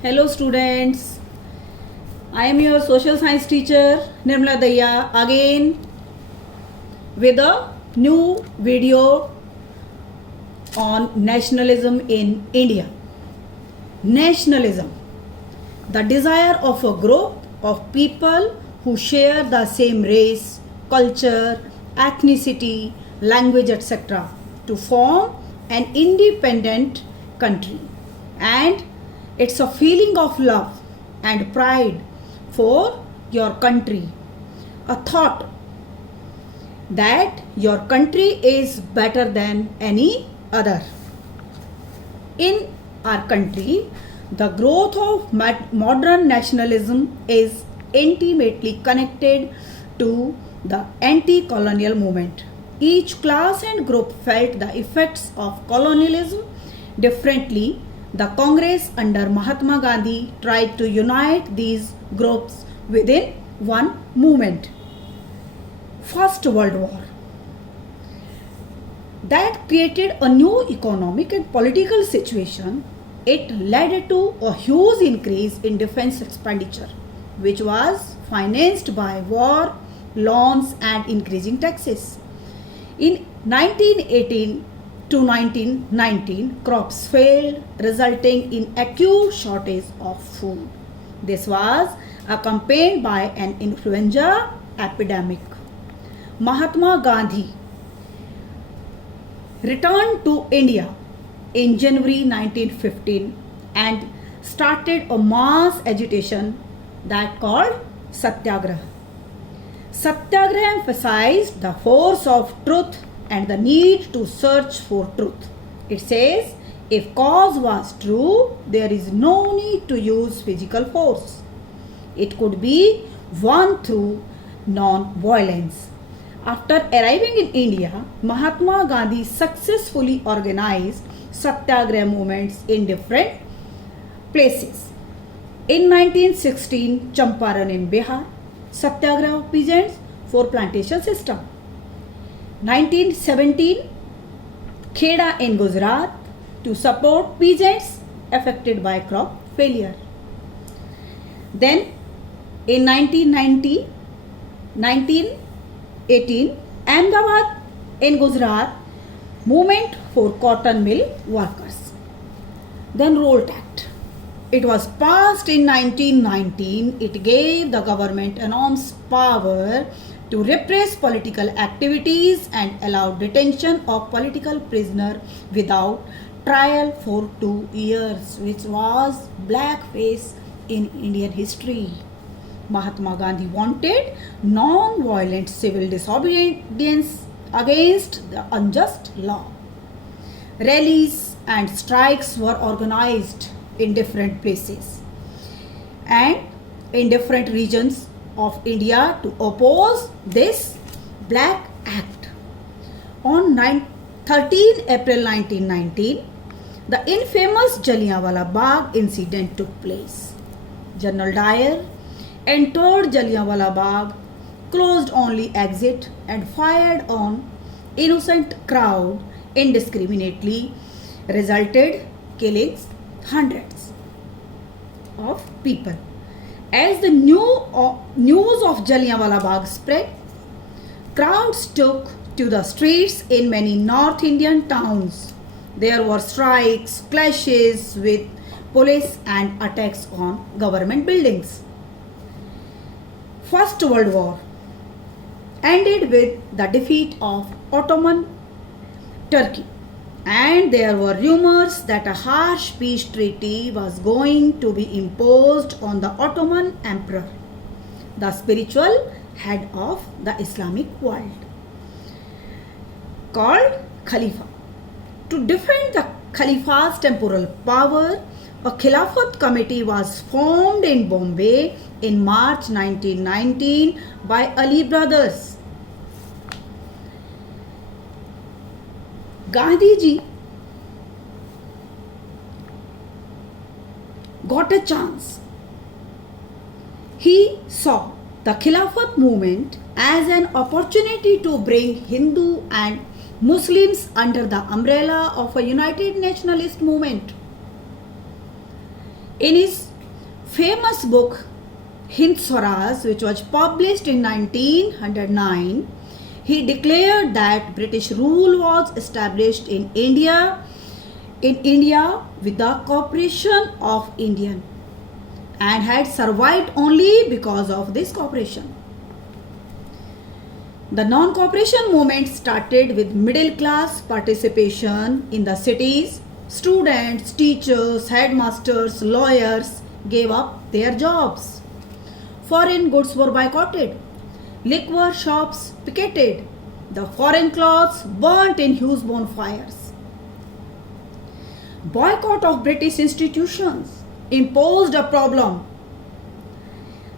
Hello students, I am your social science teacher Nirmala Daya again with a new video on nationalism in India. Nationalism, the desire of a group of people who share the same race, culture, ethnicity, language, etc. to form an independent country, and it's a feeling of love and pride for your country, a thought that your country is better than any other. In our country, the growth of modern nationalism is intimately connected to the anti-colonial movement. Each class and group felt the effects of colonialism differently. The Congress under Mahatma Gandhi tried to unite these groups within one movement. First World War, that created a new economic and political situation. It led to a huge increase in defense expenditure, which was financed by war, loans, and increasing taxes. In 1918 to 1919, crops failed, resulting in acute shortage of food. This was accompanied by an influenza epidemic. Mahatma Gandhi returned to India in January 1915 and started a mass agitation that called Satyagraha. Satyagraha emphasized the force of truth and the need to search for truth. It says, if cause was true, there is no need to use physical force. It could be won through non-violence. After arriving in India, Mahatma Gandhi successfully organized Satyagraha movements in different places. In 1916, Champaran in Bihar, Satyagraha peasants for plantation system. 1917, Kheda in Gujarat to support peasants affected by crop failure. Then in 1918, Ahmedabad in Gujarat, movement for cotton mill workers. Then Rolt Act. It was passed in 1919. It gave the government enormous power to repress political activities and allow detention of political prisoners without trial for 2 years, which was blackface in Indian history. Mahatma Gandhi wanted non-violent civil disobedience against the unjust law. Rallies and strikes were organized in different places and in different regions of India to oppose this Black Act. On 13 April 1919, the infamous Jallianwala Bagh incident took place. General Dyer entered Jallianwala Bagh, closed only exit, and fired on innocent crowd indiscriminately, resulted killings hundreds of people. As the news of Jallianwala Bagh spread, crowds took to the streets in many North Indian towns. There were strikes, clashes with police, and attacks on government buildings. First World War ended with the defeat of Ottoman Turkey, and there were rumors that a harsh peace treaty was going to be imposed on the Ottoman Emperor, the spiritual head of the Islamic world, called Khalifa. To defend the Khalifa's temporal power, a Khilafat committee was formed in Bombay in March 1919 by Ali brothers. Gandhiji got a chance. He saw the Khilafat movement as an opportunity to bring Hindu and Muslims under the umbrella of a united nationalist movement. In his famous book Hind Swaraj, which was published in 1909, he declared that British rule was established in India with the cooperation of Indian and had survived only because of this cooperation. The non-cooperation movement started with middle class participation in the cities. Students, teachers, headmasters, lawyers gave up their jobs. Foreign goods were boycotted. Liquor shops picketed. The foreign clothes burnt in huge bonfires. Boycott of British institutions imposed a problem.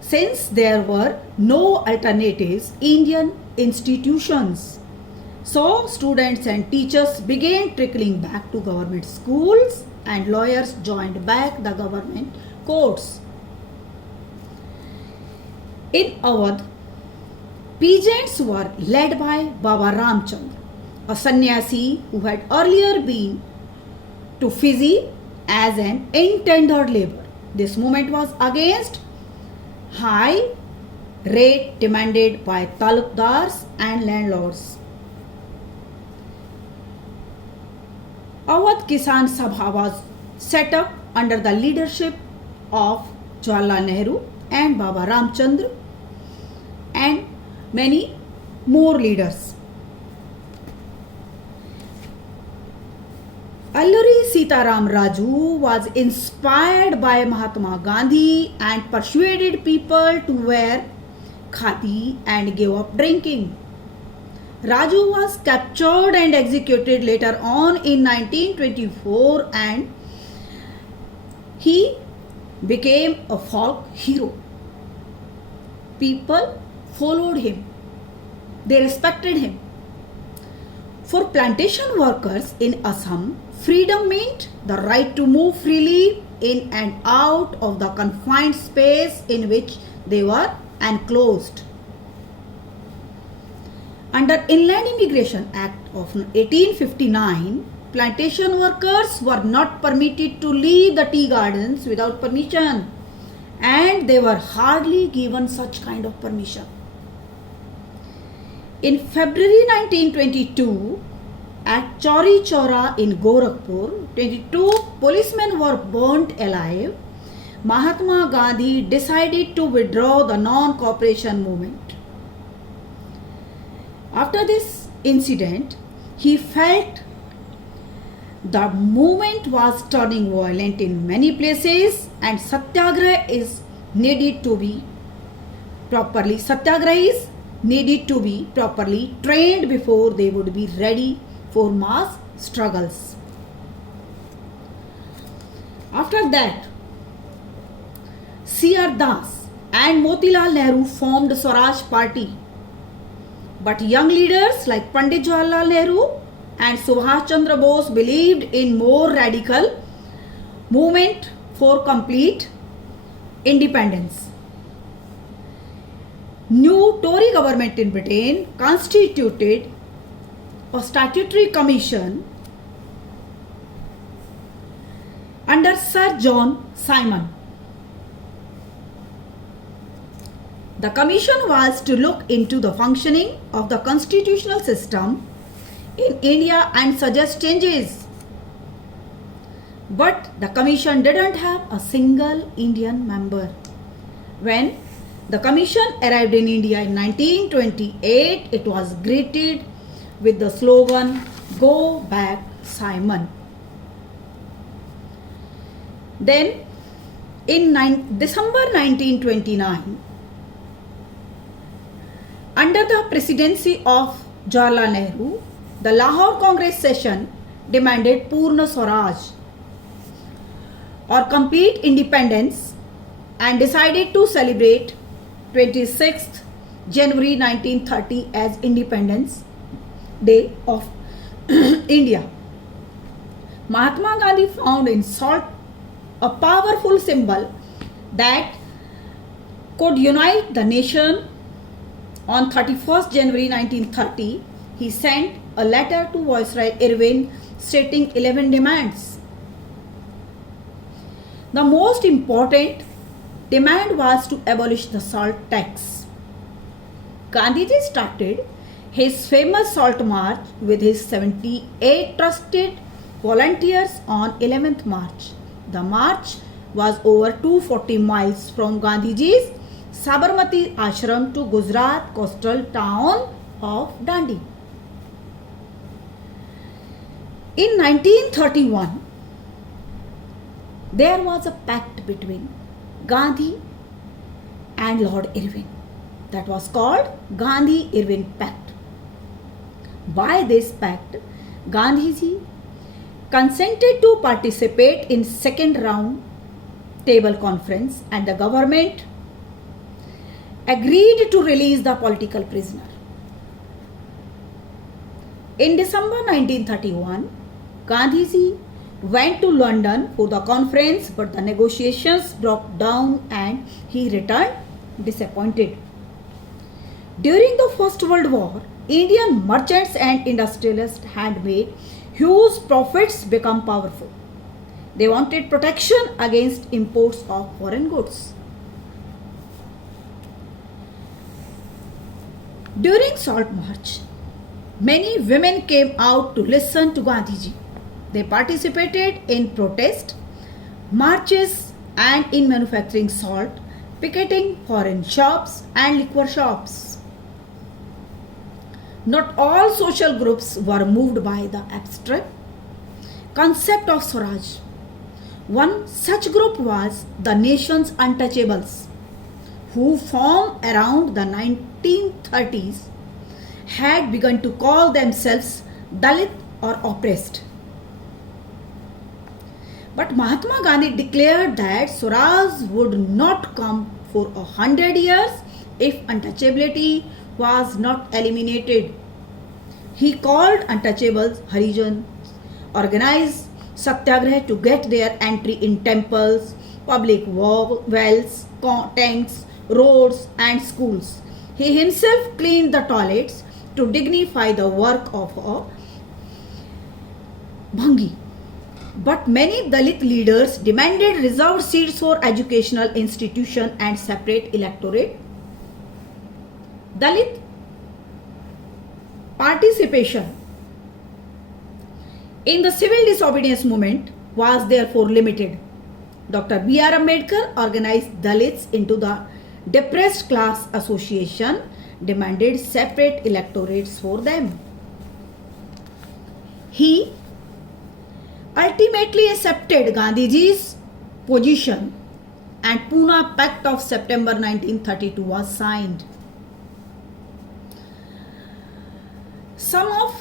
Since there were no alternatives, Indian institutions. So students and teachers began trickling back to government schools and lawyers joined back the government courts. In Awadh, peasants were led by Baba Ramchandra, a sannyasi who had earlier been to Fiji as an intended labor. This movement was against high rate demanded by talukdars and landlords. Awadh Kisan Sabha was set up under the leadership of Jawaharlal Nehru and Baba Ramchandra and many more leaders. Alluri Sitaram Raju was inspired by Mahatma Gandhi and persuaded people to wear khadi and give up drinking. Raju was captured and executed later on in 1924 and he became a folk hero. People followed him. They respected him. For plantation workers in Assam, freedom meant the right to move freely in and out of the confined space in which they were enclosed. Under Inland Immigration Act of 1859, plantation workers were not permitted to leave the tea gardens without permission, and they were hardly given such kind of permission. In February 1922, at Chauri Chaura in Gorakhpur, 22 policemen were burnt alive. Mahatma Gandhi decided to withdraw the non-cooperation movement. After this incident, he felt the movement was turning violent in many places and Satyagrahis needed to be properly trained before they would be ready for mass struggles. After that, C.R. Das and Motilal Nehru formed Swaraj Party. But young leaders like Pandit Jawaharlal Nehru and Subhash Chandra Bose believed in more radical movement for complete independence. New Tory government in Britain constituted a statutory commission under Sir John Simon. The commission was to look into the functioning of the constitutional system in India and suggest changes. But the commission didn't have a single Indian member. When the commission arrived in India in 1928, it was greeted with the slogan, "Go back, Simon." Then, in December 1929, under the presidency of Jawaharlal Nehru, the Lahore Congress session demanded Purna Swaraj or complete independence and decided to celebrate 26th January 1930 as Independence Day of India. Mahatma Gandhi found in salt a powerful symbol that could unite the nation. On 31st January 1930, he sent a letter to Viceroy Irwin stating 11 demands. The most important demand was to abolish the salt tax. Gandhiji started his famous salt march with his 78 trusted volunteers on 11th March. The march was over 240 miles from Gandhiji's Sabarmati ashram to Gujarat coastal town of Dandi. In 1931, there was a pact between Gandhi and Lord Irwin that was called Gandhi-Irwin Pact. By this pact, Gandhiji consented to participate in second round table conference and the government agreed to release the political prisoner. In December 1931, Gandhiji went to London for the conference, but the negotiations broke down and he returned disappointed. During the First World War, Indian merchants and industrialists had made huge profits become powerful. They wanted protection against imports of foreign goods. During Salt March, many women came out to listen to Gandhiji. They participated in protest, marches and in manufacturing salt, picketing foreign shops and liquor shops. Not all social groups were moved by the abstract concept of Swaraj. One such group was the nation's untouchables, who formed around the 1930s had begun to call themselves Dalit or oppressed. But Mahatma Gandhi declared that Swaraj would not come for 100 years if untouchability was not eliminated. He called untouchables Harijans, organized satyagraha to get their entry in temples, public wells, tanks, roads and schools. He himself cleaned the toilets to dignify the work of a Bhangi. But many Dalit leaders demanded reserved seats for educational institutions and separate electorate. Dalit participation in the civil disobedience movement was therefore limited. Dr. B.R. Ambedkar organized Dalits into the Depressed Class Association, demanded separate electorates for them. He ultimately accepted Gandhiji's position and Pune Pact of September 1932 was signed. Some of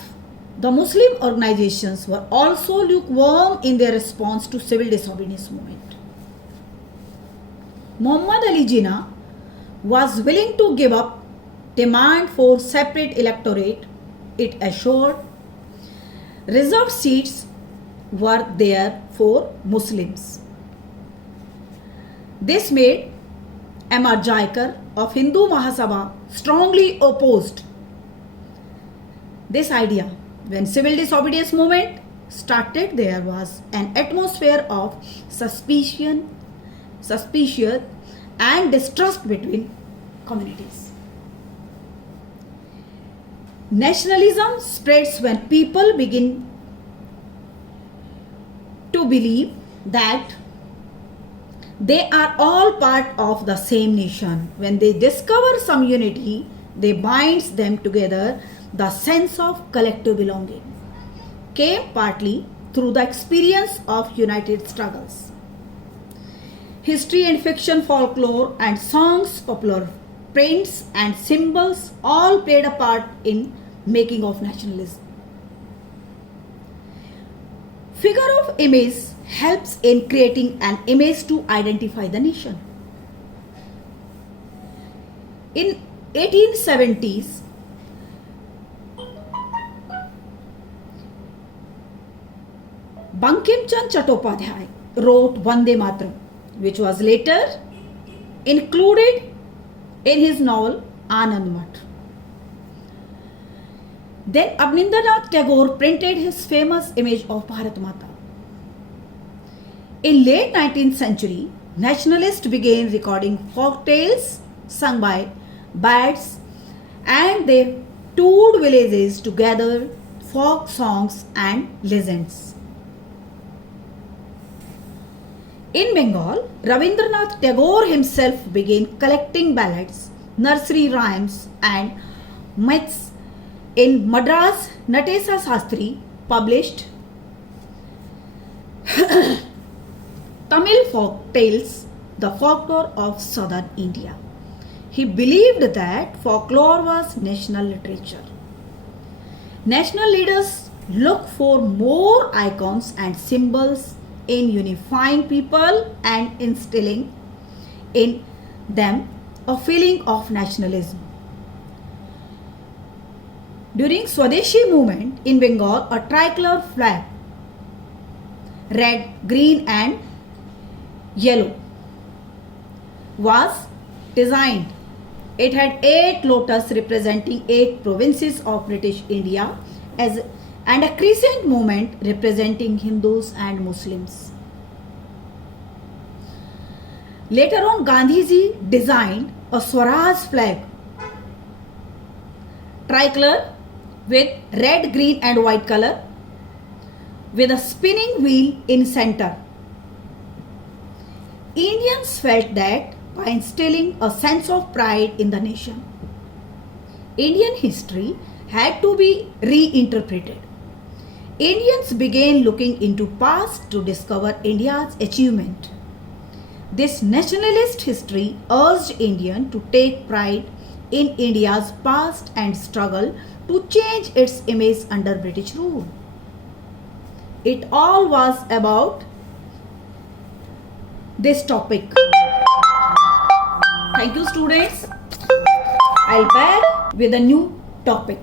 the Muslim organizations were also lukewarm in their response to civil disobedience movement. Muhammad Ali Jinnah was willing to give up demand for separate electorate. It assured reserved seats were there for Muslims. This made M.R. Jaikar of Hindu Mahasabha strongly opposed this idea. When civil disobedience movement started, there was an atmosphere of suspicion and distrust between communities. Nationalism spreads when people begin to believe that they are all part of the same nation. When they discover some unity, they binds them together. The sense of collective belonging came partly through the experience of united struggles. History and fiction, folklore and songs, popular prints and symbols all played a part in making of nationalism. Figure of image helps in creating an image to identify the nation. In 1870s, Bankim Chand Chattopadhyay wrote Vande Mataram, which was later included in his novel Anand Math. Then Abhinandannath Tagore printed his famous image of Bharat Mata. In late 19th century, nationalists began recording folk tales sung by bards, and they toured villages to gather folk songs and legends. In Bengal, Rabindranath Tagore himself began collecting ballads, nursery rhymes, and myths. In Madras, Natesa Sastri published Tamil folk tales, the folklore of southern India. He believed that folklore was national literature. National leaders look for more icons and symbols in unifying people and instilling in them a feeling of nationalism. During Swadeshi movement in Bengal, a tricolor flag, red, green and yellow, was designed. It had 8 lotus representing 8 provinces of British India and a crescent movement representing Hindus and Muslims. Later on, Gandhiji designed a Swaraj flag, tricolor with red, green and white color with a spinning wheel in center. Indians felt that by instilling a sense of pride in the nation, Indian history had to be reinterpreted. Indians began looking into past to discover India's achievement. This nationalist history urged Indians to take pride in India's past and struggle to change its image under British rule. It all was about this topic. Thank you, students. I'll back with a new topic.